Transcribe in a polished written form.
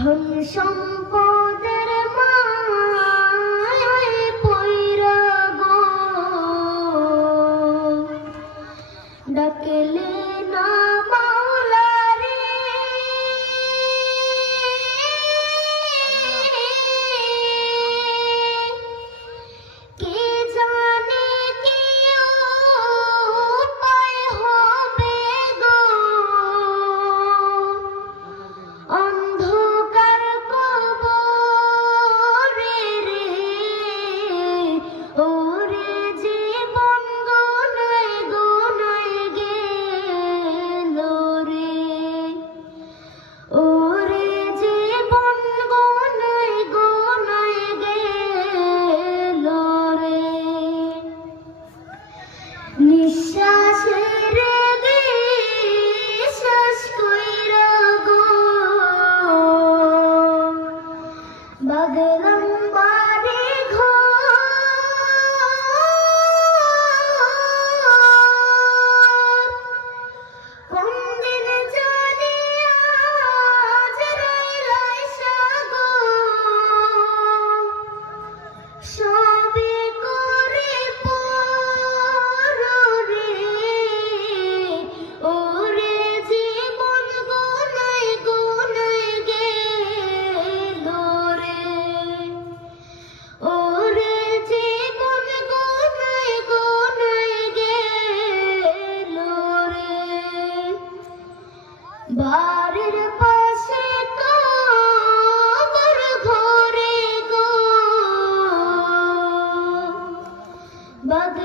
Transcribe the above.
ধন সম্পদের মায়ায় পইরা গো ডাকলে না মাওলা রে কে জানে কি উপায় হবে গো অন্ধকার কবরে রে ওরে জীবন গোনায় গোনায় গেল রে ওরে জীবন গোনায় গোনায় গেল রে নিঃশ্বাসের বিশ্বাস কইরা গো বাগলাম বাড়ি ঘর কোন দিন জানি আজ রাইলাইসা গো সবে করে পর রে ওরে জীবন গোনায় গোনায় গেল রে ওরে জীবন গোনায় গোনায় গেল রে বাড়ির পাশে কবর ঘরে গো বাগ